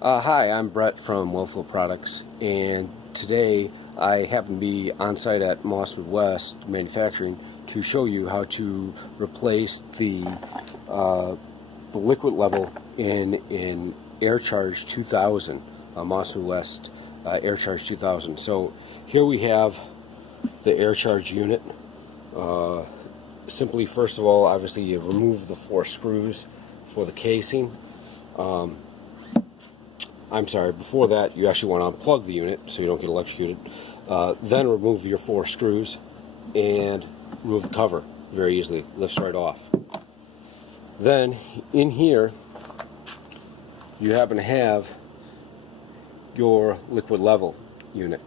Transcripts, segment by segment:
Hi, I'm Brett from Willful Products, and today I happen to be on site at Mosswood West Manufacturing to show you how to replace the liquid level in AirCharge 2000, Mosswood West AirCharge 2000. So here we have the AirCharge unit. Simply, first of all, obviously you remove the 4 screws for the casing. I'm sorry, before that you actually want to unplug the unit so you don't get electrocuted. Then remove your 4 screws and remove the cover very easily. Lifts right off. Then in here you happen to have your liquid level unit,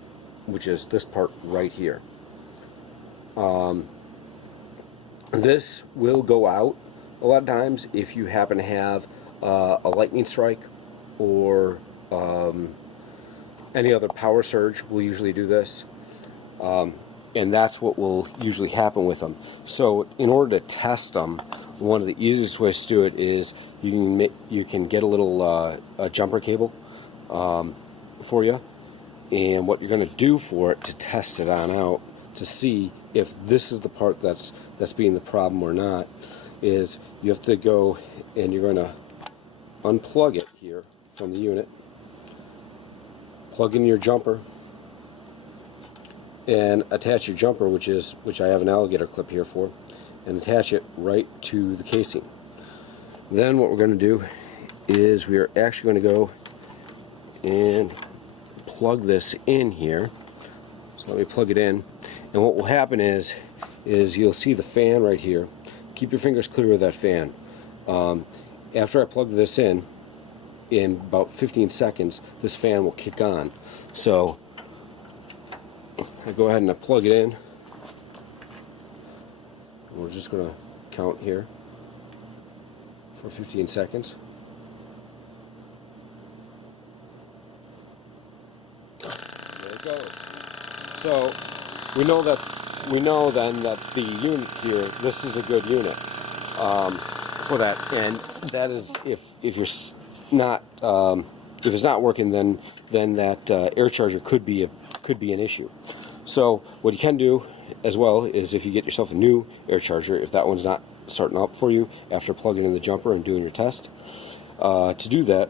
which is this part right here. This will go out a lot of times if you happen to have a lightning strike or any other power surge. Will usually do this, and that's what will usually happen with them. So in order to test them, one of the easiest ways to do it is you can get a little a jumper cable for you, and what you're going to do for it to test it on out to see if this is the part that's being the problem or not is you have to go and you're going to unplug it here from the unit, plug in your jumper, and attach your jumper, which I have an alligator clip here for, and attach it right to the casing. Then what we're going to do is we are actually going to go and plug this in here. So let me plug it in, and what will happen is you'll see the fan right here. Keep your fingers clear of that fan. After I plug this in about 15 seconds, this fan will kick on. So I go ahead and I plug it in. We're just going to count here for 15 seconds. There it goes. So we know then that the unit here, this is a good unit for that, and that is if you're not if it's not working, then that air charger could be an issue. So what you can do as well is if you get yourself a new air charger, if that one's not starting up for you after plugging in the jumper and doing your test, to do that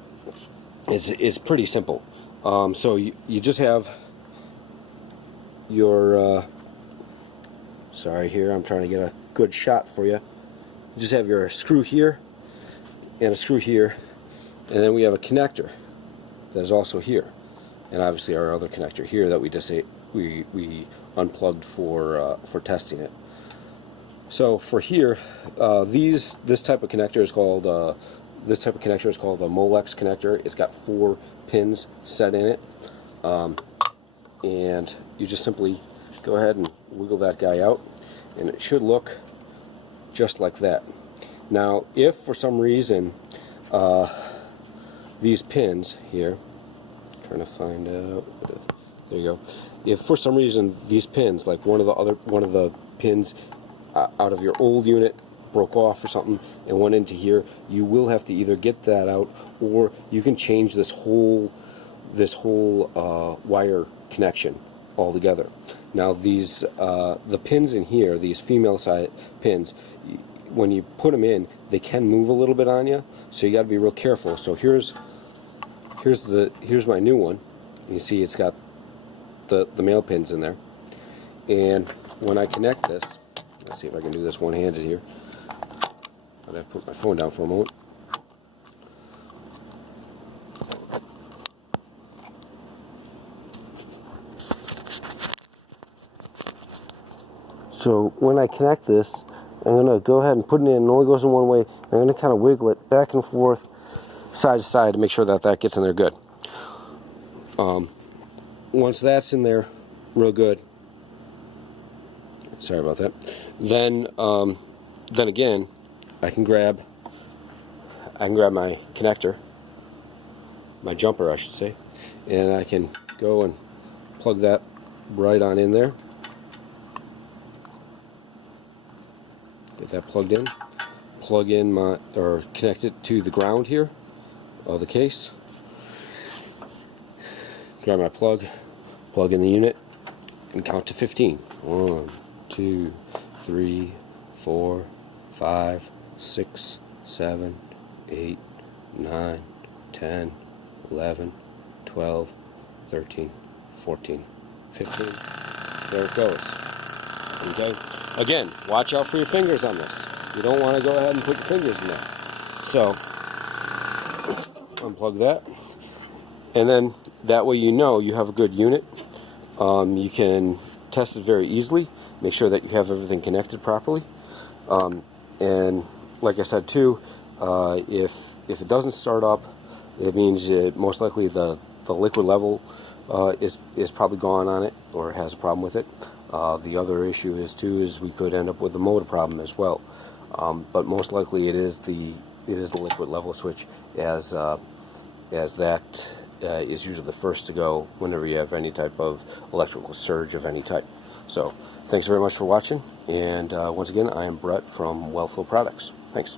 is pretty simple. So you just have your sorry, here I'm trying to get a good shot for you. You just have your screw here and a screw here, and then we have a connector that is also here, and obviously our other connector here that we unplugged for testing it. So for here, this type of connector is called a Molex connector. It's got 4 pins set in it, and you just simply go ahead and wiggle that guy out, and it should look just like that. Now, if for some reason these pins here, trying to find out, there you go. If for some reason these pins, like one of the pins out of your old unit broke off or something and went into here, you will have to either get that out, or you can change this whole wire connection altogether. Now these the pins in here, these female side pins, when you put them in, they can move a little bit on you, so you got to be real careful. So here's my new one. You see it's got the male pins in there, and when I connect this, let's see if I can do this one-handed here. I'd have to put my phone down for a moment. So when I connect this, I'm going to go ahead and put it in. It only goes in one way. I'm going to kind of wiggle it back and forth, side to side, to make sure that gets in there good. Once that's in there real good, sorry about that, then again, I can grab my connector, my jumper I should say, and I can go and plug that right on in there. Get that plugged in. Plug in connect it to the ground here of the case, grab my plug, plug in the unit, and count to 15. 1, 2, 3, 4, 5, 6, 7, 8, 9, 10, 11, 12, 13, 14, 15. There it goes. Okay? Again, watch out for your fingers on this. You don't want to go ahead and put your fingers in there. So, unplug that. And then that way you know you have a good unit. You can test it very easily. Make sure that you have everything connected properly. And like I said too, if it doesn't start up, it means most likely the liquid level is probably gone on it, or has a problem with it. The other issue is we could end up with a motor problem as well. But most likely it is the liquid level switch, as that is usually the first to go whenever you have any type of electrical surge of any type. So thanks very much for watching, and once again, I am Brett from Wellflow Products. Thanks.